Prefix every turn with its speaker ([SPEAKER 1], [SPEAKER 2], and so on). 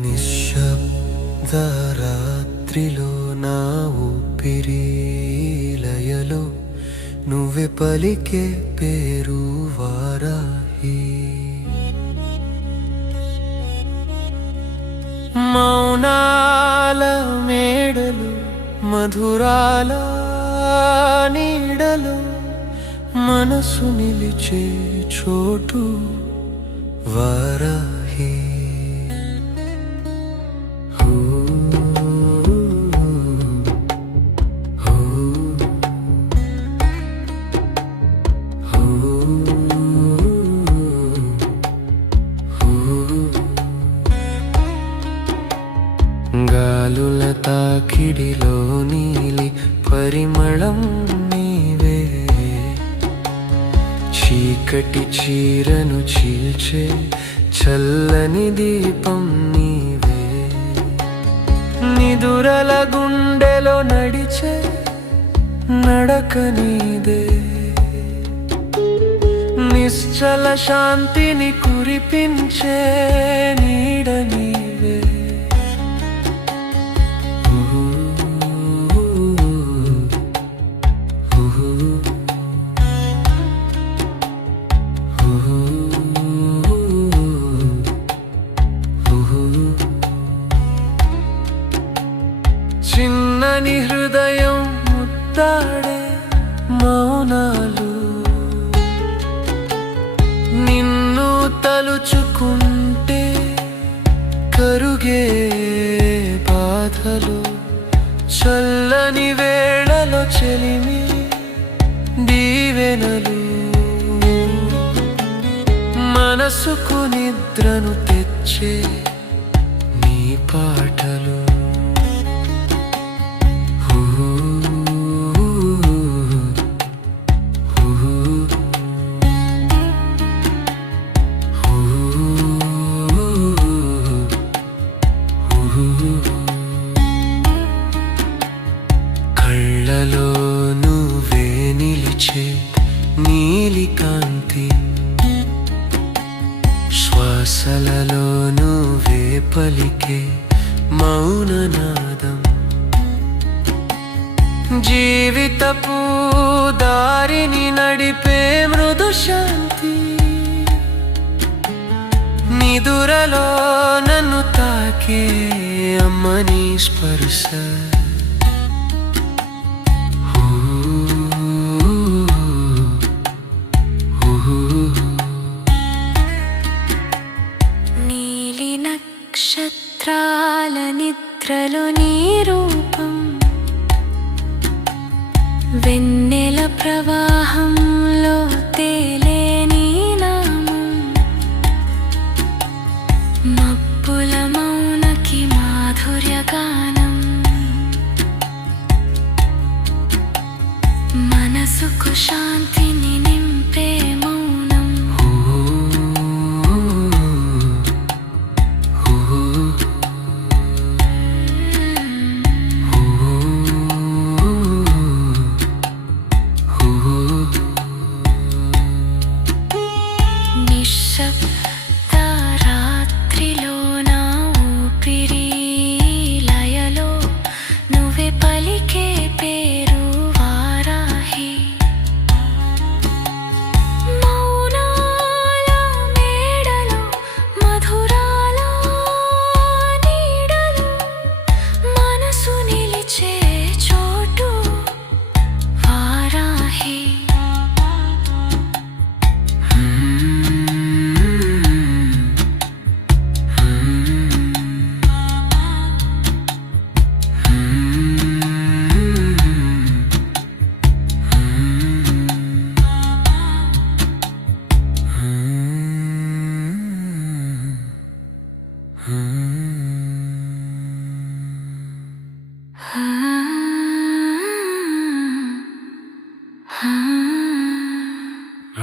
[SPEAKER 1] నిశ్శబ్ద రాత్రిలో నా ఊపిరి లయలో నువ్వే పలికే పేరు వారాహి. మౌనాల మేడలు మధురాల నీడలు మనసు నిలిచే చోటు వారాహి. గాలుల తాకిడిలో నీలి పరిమళం నీవే. చీకటి చీరను చీల్చే చల్లని దీపం నీవే. నిదురల గుండెలో నడిచే నడక నీదే. నిశ్చల శాంతిని కురిపించే నీడ చిన్నని హృదయం ముద్దాడే మౌనాలు. నిన్ను తలుచుకుంటే కరుగే బాధలు. చల్లని వేళలో చెలిమి దీవెనలు. మనసుకు నిద్రను తెచ్చే కళ్ళలో నువ్వే నిలిచే నీలి కాంతి శ్వాసలలో నువ్వే పలికే మౌననాదం. జీవితపు దారిని నడిపే మృదు శాంతి. నిదురలో నన్ను తాకే అమ్మని స్పర్శ.
[SPEAKER 2] నక్షత్రాల నిద్రలు నీ రూపం. వెన్నెల ప్రవా